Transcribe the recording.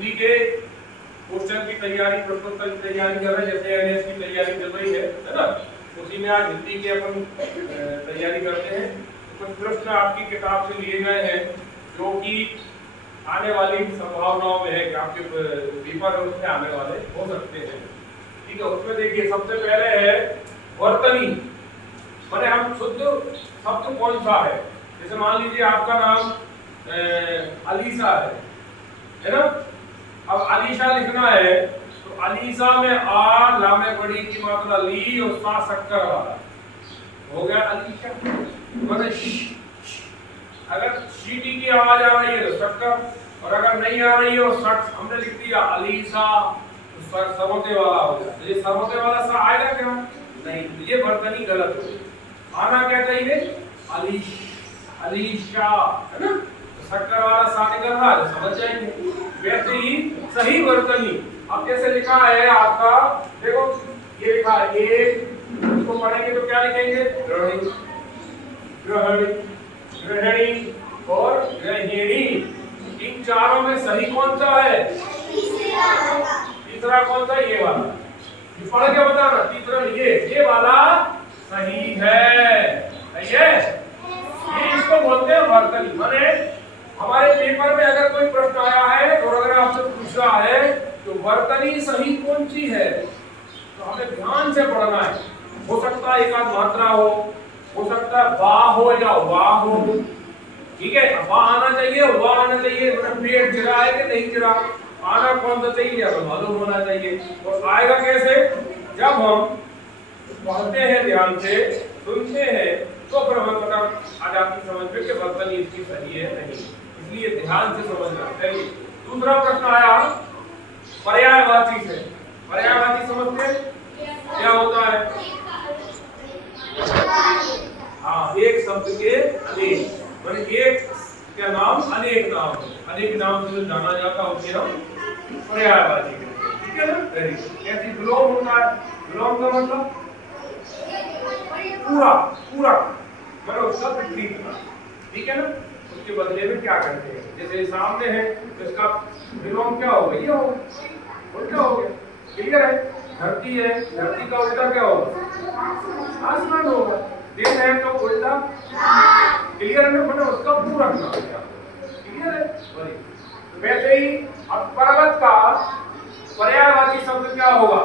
हिंदी के क्वेश्चन की तैयारी, प्रश्नोत्तर की तैयारी कर रहे हैं, जैसे एनएस की तैयारी चल रही है ना, उसी में आज हिंदी के अपन तैयारी करते हैं। तो कुछ प्रश्न आपकी किताब से लिए गए हैं जो कि आने वाली संभावनाओं में है कि आपके पेपर उसमें आने वाले हो सकते हैं। ठीक है, उसमें देखिए सबसे पहले है वर्तनी, माने हम शुद्ध शब्द कौन सा है। जैसे मान लीजिए आपका नाम अलीसा है ना, अब अलीशा लिखना है तो अलीसा में आ लामे बड़ी की मात्रा ली और सा शक्कर वाला हो गया अलीशा। माने अगर शीटी की आवाज आ रही है तो शक्कर, और अगर नहीं आ रही है सट हमने लिख दिया अलीसा तो सरमोते वाला हो गया। तो ये सरमोते वाला सा आएगा क्या? नहीं, तो ये वर्तनी गलत हो गई। आना क्या चाहिए? अलीश, अलीशा, है ना, तो शक्कर वाला सा निकल रहा है, समझ जाएंगे। वैसे ही सही वर्तनी अब जैसे लिखा है आपका, देखो ये लिखा है एक, इसको पढ़ेंगे तो क्या लिखेंगे? ग्रहणी, ग्रहणी, ग्रहणी और ग्रहिणी। इन चारों में सही कौन सा है? तीसरा कौन सा? ये वाला। ये पढ़ के बताना, तीसरा ये वाला सही है। सही है, ये इसको बोलते हैं वर्तनी। माने हमारे पेपर में अगर कोई प्रश्न आया है और अगर आपसे पूछ रहा है तो वर्तनी सही कौन सी है, तो हमें ध्यान से पढ़ना है। हो सकता है एक आध मात्रा हो सकता है बा हो या वाह हो। ठीक है, वाह आना चाहिए, वाह आना चाहिए, मतलब पेट गिरा है कि नहीं गिरा, आना कौन सा चाहिए हमें मालूम होना चाहिए। और आएगा कैसे? जब हम पढ़ते हैं, ध्यान से सुनते हैं, तो फिर हमें पता आ जाती समझ में कि वर्तनी इसकी सही है नहीं, इसलिए ध्यान से समझना चाहिए। दूसरा प्रश्न आया पर्यायवाची से। पर्यायवाची समझते हैं क्या होता है? हाँ, एक शब्द के अनेक, माने एक क्या नाम अनेक नाम, अनेक नाम से जाना जाता है उसके हम पर्यायवाची कहते हैं। ठीक है ना? Very good. ऐसी विलोम होता है, विलोम का मतलब पूरा पूरा, मतलब उसका विपरीत का। ठीक है ना? उसके बदले में क्या करते हैं, जैसे सामने है तो इसका विलोम क्या होगा? ये होगा, उल्टा हो गया। क्लियर है? धरती है, धरती का उल्टा क्या होगा? आसमान होगा। दिन है तो उल्टा क्लियर है, मतलब उसका पूरा नाम क्या? क्लियर है? वैसे ही अब पर्वत का पर्यायवाची शब्द क्या होगा?